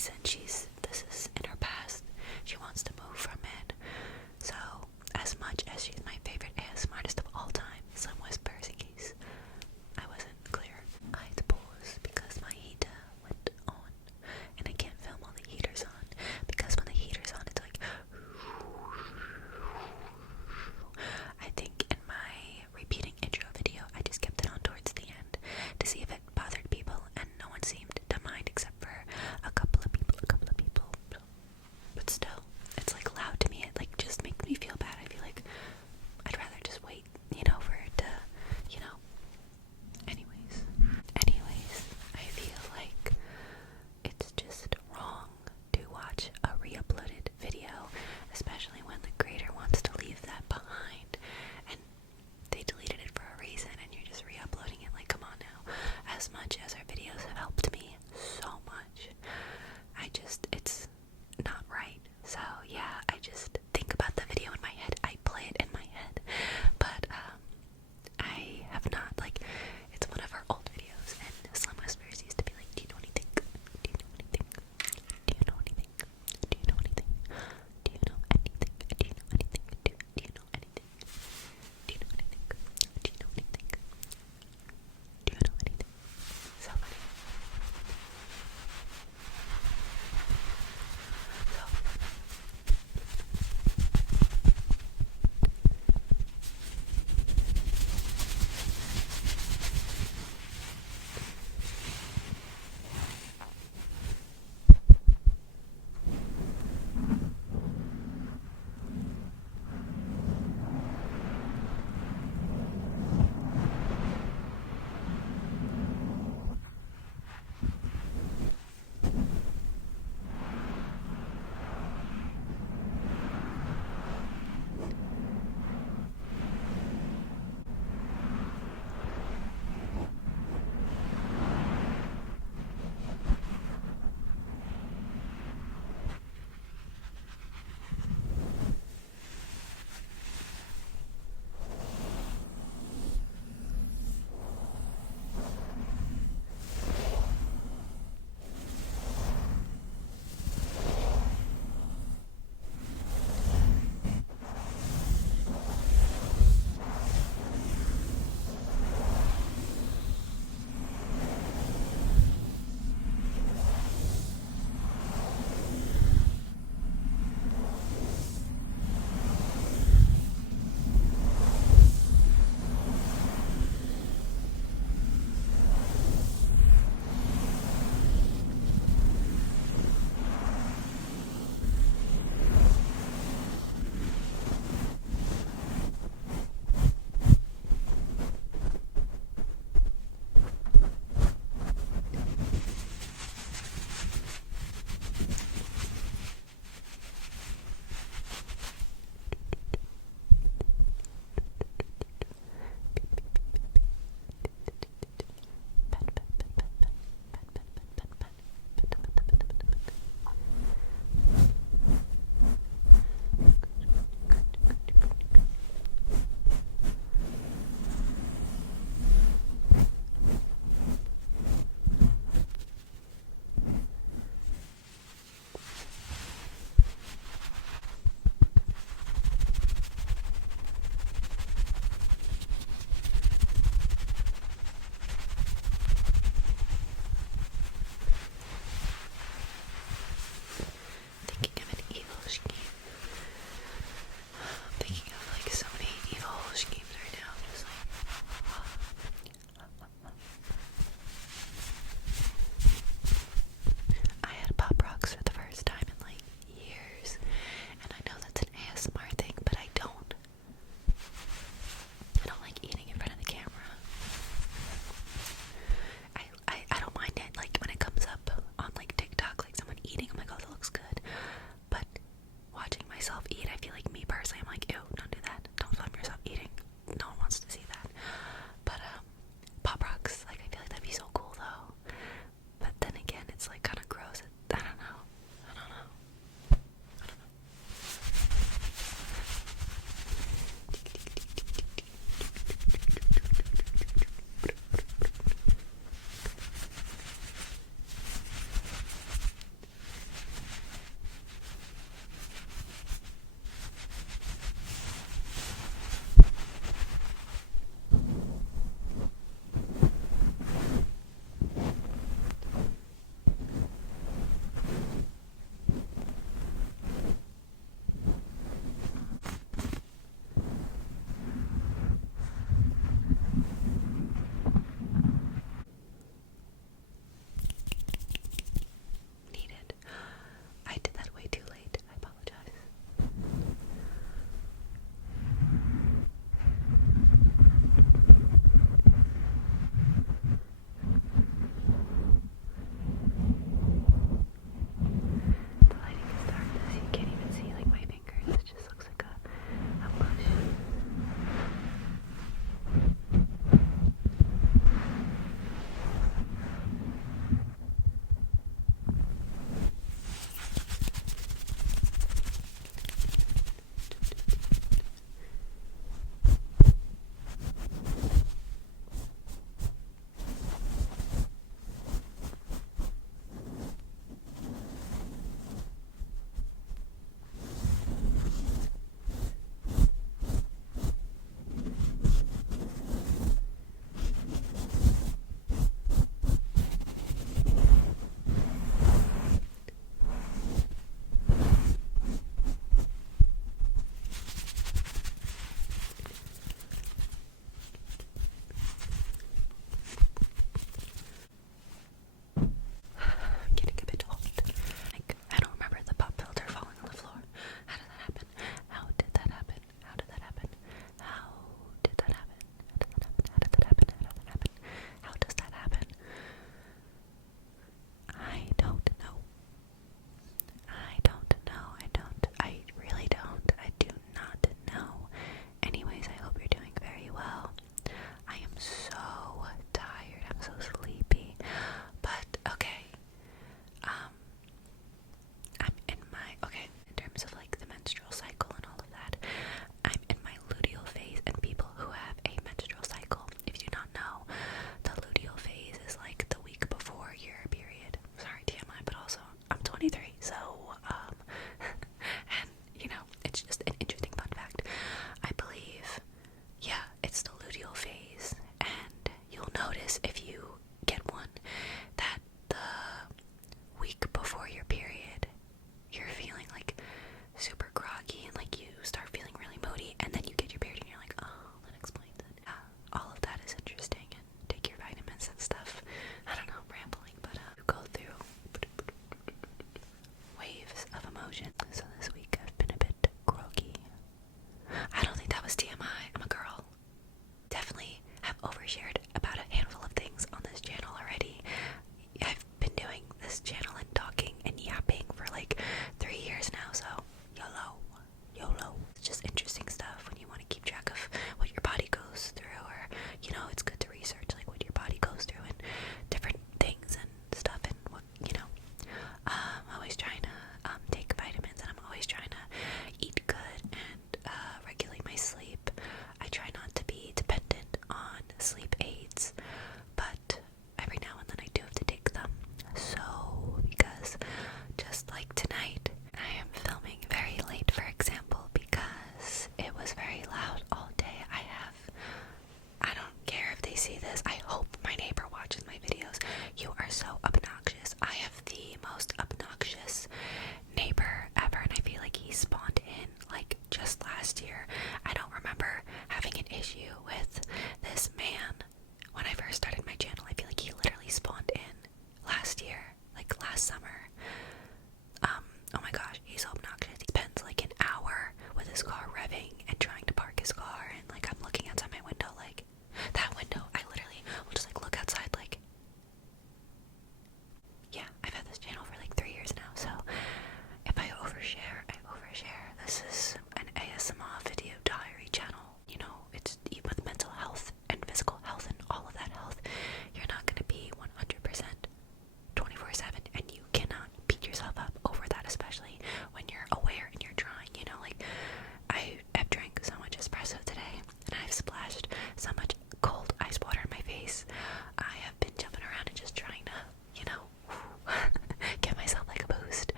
reason this is in her past. She wants to move from it. So, as much as she's my favorite ASMR artist of all time, some whispers in case I wasn't clear. I had to pause because my heater went on, and I can't film while the heater's on, because when the heater's on, it's like, I think in my repeating intro video, I just kept it on towards the end to see if it bothered people, and no one seemed to mind except for a couple of people. But still, it's like loud to me. It like just makes me feel bad. I feel like I'd rather just wait, for it to, Anyways, I feel like it's just wrong to watch a re-uploaded video, especially when the creator wants to leave that behind and they deleted it for a reason and you're just re-uploading it. Like, come on now. As much as our videos have helped me so much, it's not right. So yeah, I just think about the video in my head. I play it in my head, but I have not, it's one of our old videos, and Slim Whispers used to be like, do you know anything? Do you know anything? Do you know anything? Do you know anything? Do you know anything? Do you know anything? Do you know anything? Do you know anything? Do you know anything? Do you know anything? So funny.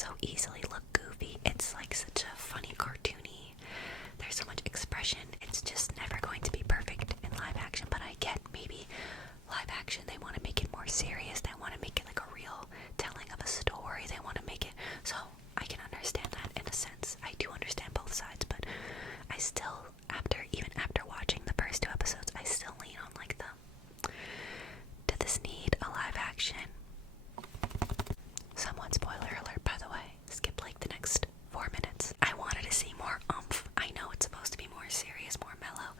so easily look goofy. It's like such a funny, cartoony, there's so much expression. It's just never going to be perfect in live action, but I get maybe live action, they want to make it more serious, they want to make it like a real telling of a story, they want to make it, so I can understand that in a sense. I do understand both sides, but I still, even after watching the first 2 episodes, I still lean on like did this need a live action? Somewhat spoiler alert, by the way. Skip like the next 4 minutes. I wanted to see more oomph. I know it's supposed to be more serious, more mellow,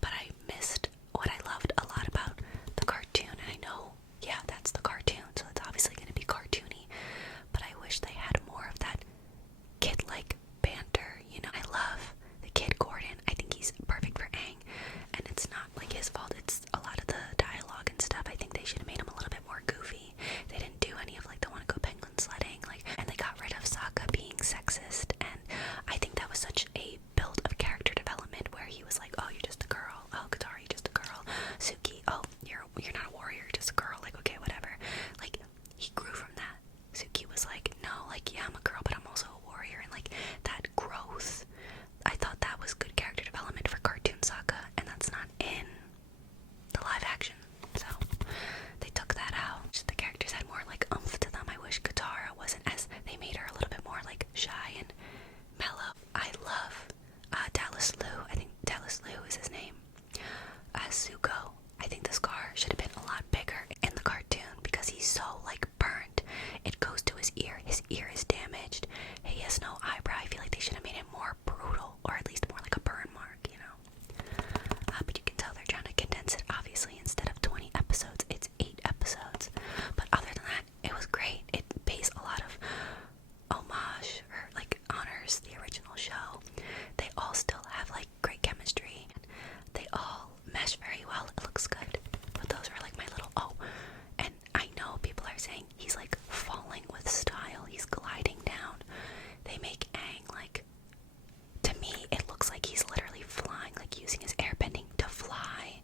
but I missed what I loved a lot about the cartoon. And I know, yeah, that's the cartoon, so it's obviously going to be cartoony, but I wish they had more of that kid-like banter, you know. I love the kid Gordon. I think he's perfect for Aang, and it's not like his fault. It's a lot of the dialogue and stuff. I think they should have made him a little bit more goofy. They didn't do any of like the wanna go penguin sledding, like, and they got rid of Sokka being sexist, and I think that was such a build of character development where he was like, oh, you're just a girl, oh, Katara, you're just a girl, Suki, oh, you're not a warrior, you're just a girl, like, okay, whatever. Like, he grew from that. Suki was like, no, like, yeah, I'm a girl, but I'm also a warrior, and like that growth, I thought that was good character development for cartoon Sokka, and that's not in the live action. So they took that out. Just the characters had more like oomph to them. I wish Katara wasn't as, they made her a little bit more like shy and mellow. I love Dallas Liu. I think Dallas Liu is his name. As Zuko. I think the scar should have been a lot bigger in the cartoon because he's so like burnt. It goes to his ear. His ear is damaged. He has no eyebrow. I feel like they should have made it more brutal, or at least more like a burn mark, you know. But you can tell they're trying to condense it. Obviously, instead of 20 episodes, it's 8 episodes. But other than that, it was great. It pays a lot of homage, or like honors the original show. They all still have like great chemistry. They all mesh very well. It looks good. But those are like my little, oh, and I know people are saying he's like falling with style. He's gliding down. They make Aang like, to me, it looks like he's literally flying, like using his airbending to fly.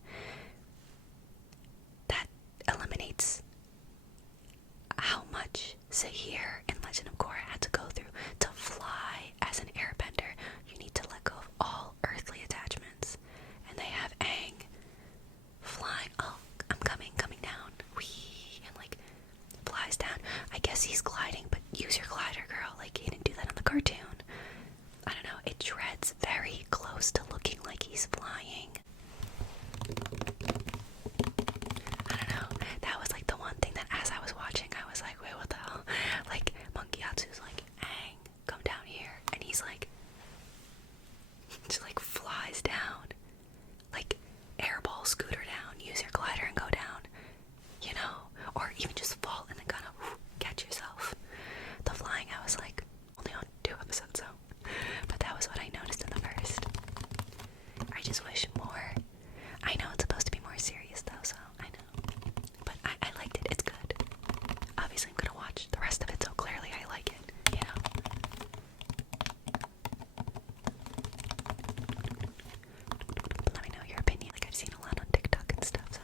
That eliminates how much Zahir in Legend of Korra had to go through to fly as an airbender. You need to let go of all earthly attachments. And they have Aang flying, oh, I'm coming down, whee, and like flies down. I guess he's gliding, but use your glider, girl. Like, he didn't do that on the cartoon. I don't know, it treads very close to looking like he's flying. I don't know, that was like the one thing that as I was watching, I was like, wait, what the hell? Like, Monkey Yatsu's like, Aang, come down here. And he's like, just like flies down. Like, airball scooter down, use your glider and go down. You know? Or even just fall and then kind of catch yourself. The flying, I was like, only on 2 episodes, so. But that was what I noticed in the first. I just wish more. I know it's supposed to be more serious though, so I know. But I liked it. It's good. Obviously I'm gonna watch the rest of it, so clearly I like it, you know. But let me know your opinion. Like, I've seen a lot on TikTok and stuff, so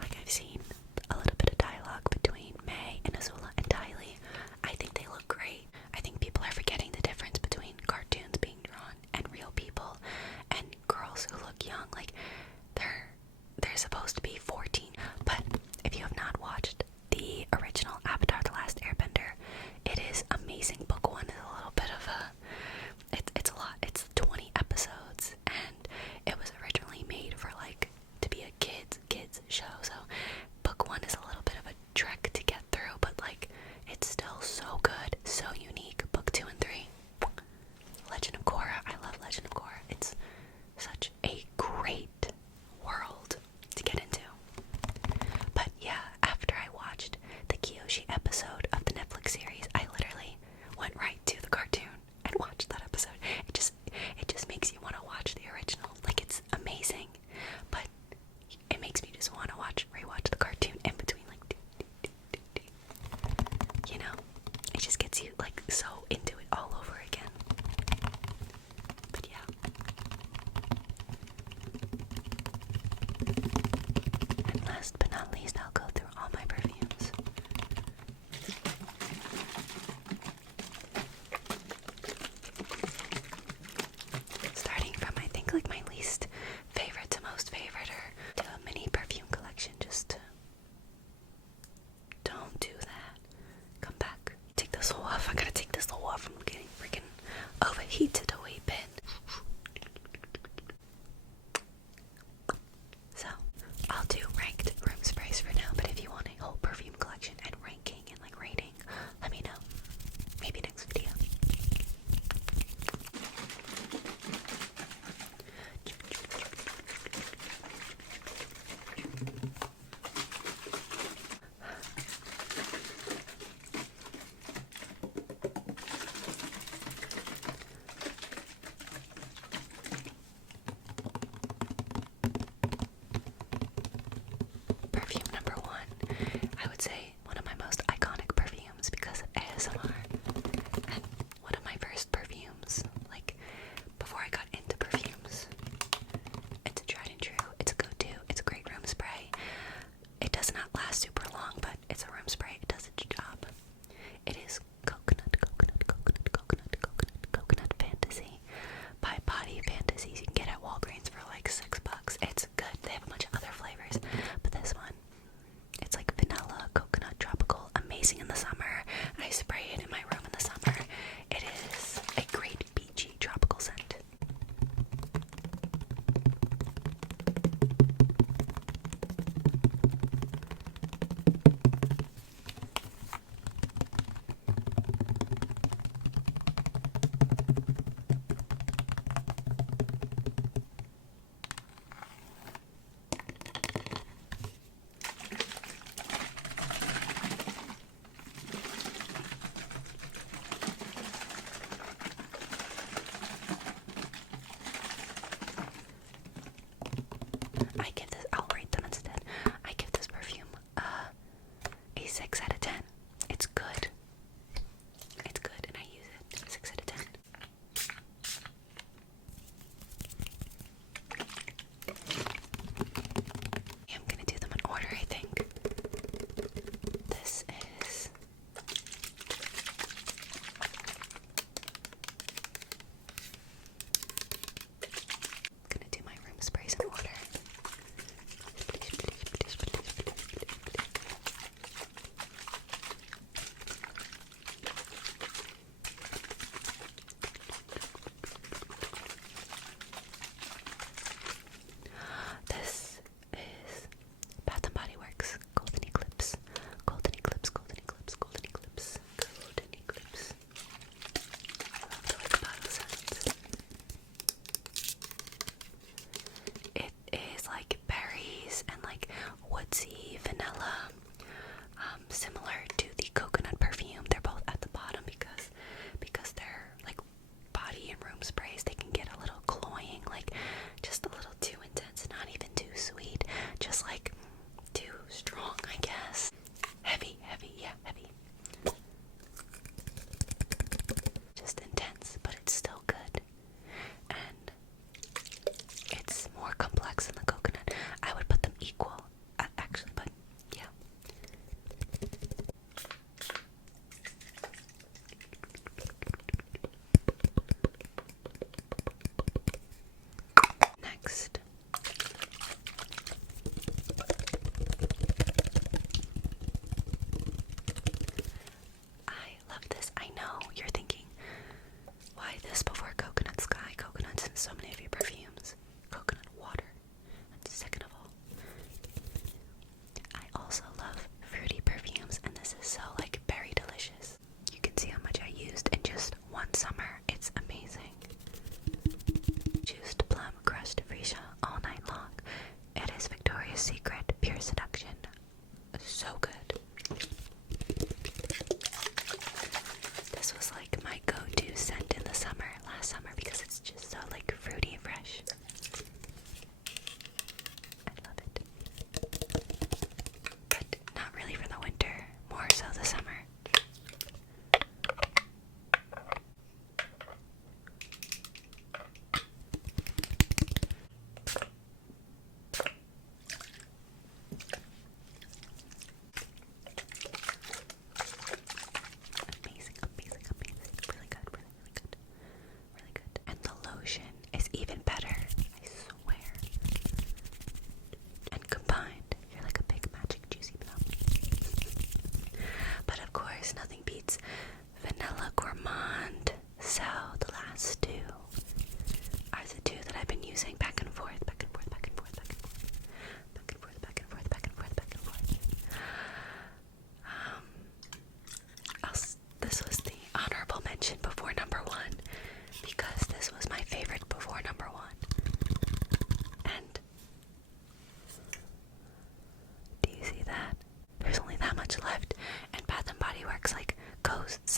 like, I've seen a little bit of dialogue between May and Azula and Tylee. I think they look great. I think people are forgetting the difference between cartoons being drawn and real people and girls who look young. Like, they're supposed to be 14. But if you have not watched the original Avatar: The Last Airbender, it is amazing. Book 1 is a little bit of a, it's a lot. It's 20 episodes, and it was originally made for like to be a kids show. So book 1 is a little bit of a trek to get through, but like, it's still so good, so unique. Book 2 and 3, Legend of Korra. I love Legend of Korra. It's such a great world to get into. But yeah, after I watched the Kyoshi episode of the Netflix series, I literally went right to the cartoon and watched that episode. It just makes you want to watch the original. Like, it's amazing, but it makes me just want to rewatch the cartoon in between, like, you know, it just gets you like so into it all over again. But yeah. And last but not least, I'll go through all my perfumes. heated away pen. So, I'll do ranked room sprays for now, but if you want a whole perfume collection and ranking and like rating, let me know. Maybe next video. Perfume number 1, I would say one of my most iconic perfumes because of ASMR, and one of my first perfumes, like before I got into perfumes. It's a tried and true, it's a go-to, it's a great room spray. It does not last super long, but it's a room spray, it does its job. It is Coconut Fantasy by Body Fantasies. You can get it at Walgreens for like $6. It's good. They have a bunch of other flavors, but this one, it's like vanilla, coconut, tropical, amazing in the summer. I spray it in my room in the summer. It is a great beachy tropical scent. I'll rate them instead. I give this perfume a 6 out of 10. It's good. It's good and I use it. 6 out of 10. I'm gonna do them in order, I think. This is gonna do my room sprays in order. This is Bath and Body Works Golden Eclipse. Golden Eclipse, Golden Eclipse, Golden Eclipse, Golden Eclipse. I love the like bottle scents. It is like berries and like woodsy vanilla, similar to the coconut perfume. They're both at the bottom because they're like body and room sprays. They can get a little cloying, like just a little too intense, not even too sweet, just like too strong, I guess. Heavy, yeah, heavy. Just intense, but it's still good. And it's more complex than the coconut. I would put them equal, actually, but yeah. Next, I love this. I know you're thinking, why this before Coconut Sky? Coconut's in so many of your perfumes. Coconut water. And second of all, I also love fruity perfumes, and this is so like berry delicious. You can see how much I used in just one summer. It's amazing. Juiced plum crushed freesia all night long. It is Victoria's Secret Pure Seduction. So good. This was like my go-to scent in the summer, last summer, because it's just so like fruity and fresh.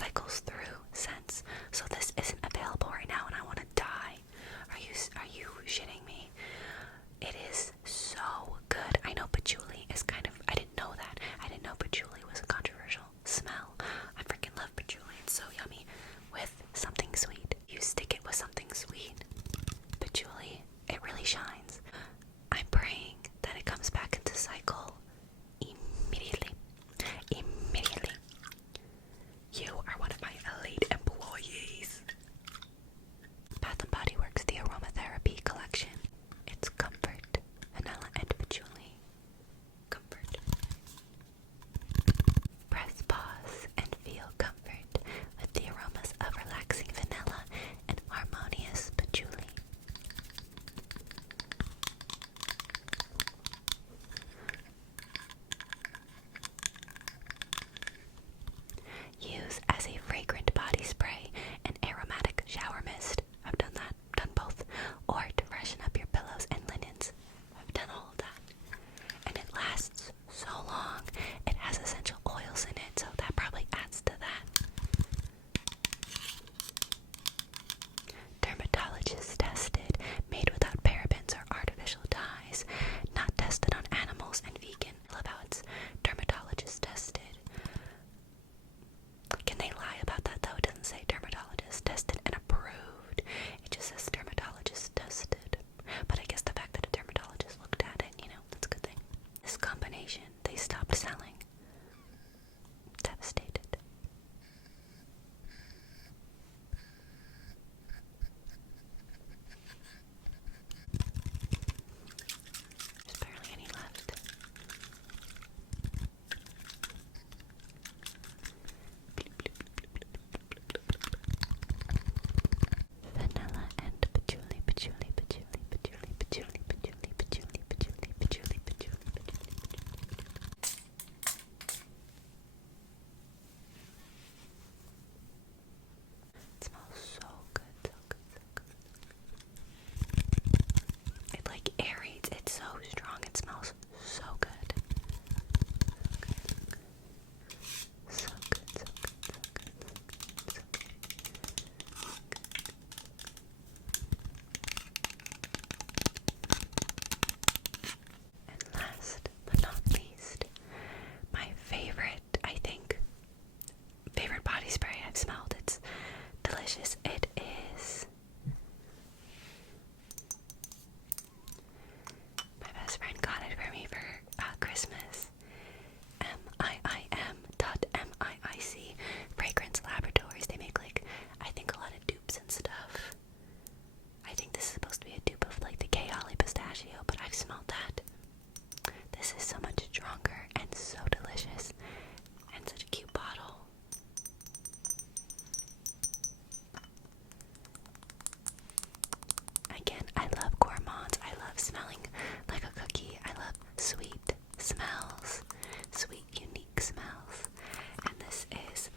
cycles through scents. So this isn't available right now and I want to die. Are you shitting me? It is so good. I know patchouli is kind of, I didn't know that. I didn't know patchouli was a controversial smell. I freaking love patchouli. It's so yummy with something sweet. You stick it with something sweet. Patchouli, it really shines. I'm praying that it comes back into cycle immediately. Immediately. You are one of my elite employees. Bath & Body Works, the Aromatherapy Collection. It's comfort, vanilla and patchouli. Comfort. Press pause and feel comfort with the aromas of relaxing vanilla and harmonious patchouli. Use as a fragrant body spray and aromatic shower mist. I've done that, done both. Or to freshen up your pillows and linens. I've done all of that. And it lasts so long. It has essential oils in it, so that probably adds to that. Dermatologist tested, made without parabens or artificial dyes, not tested on animals and vegan. I love how it's dermatologist tested. Can they lie about that though? It doesn't say dermatologist tested and approved. It just says dermatologist tested. But I guess the fact that a dermatologist looked at it, that's a good thing. This combination, they stopped selling. Devastated. There's barely any left. Vanilla and patchouli, patchouli, patchouli, patchouli, patchouli, patchouli, patchouli, patchouli, patchouli, patchouli, patchouli. It smells so good, so good, so good. It like aerates, it's so strong, it smells so good. So good, so good, so good, so good, so good. And last but not least, my favorite, I think, favorite body spray I've smelled. It's delicious. It is my best friend got it for me for Christmas. MIIM.MIIC Fragrance Laboratories. They make I think a lot of dupes and stuff. I think this is supposed to be a dupe of the K. Holly pistachio, but I've smelled that. This is so much stronger and so delicious and such a cute bottle. Again, I love gourmands. I love smelling like a cookie. I love sweet smells, sweet, unique smells. And this is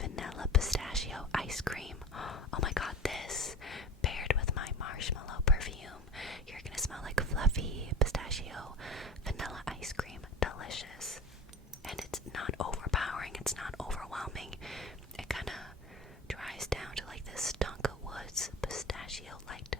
vanilla pistachio ice cream. Oh my god, this paired with my marshmallow perfume, you're gonna smell like fluffy pistachio vanilla ice cream. Delicious. And it's not overpowering, it's not overwhelming. It kind of dries down to this Tonka Woods pistachio light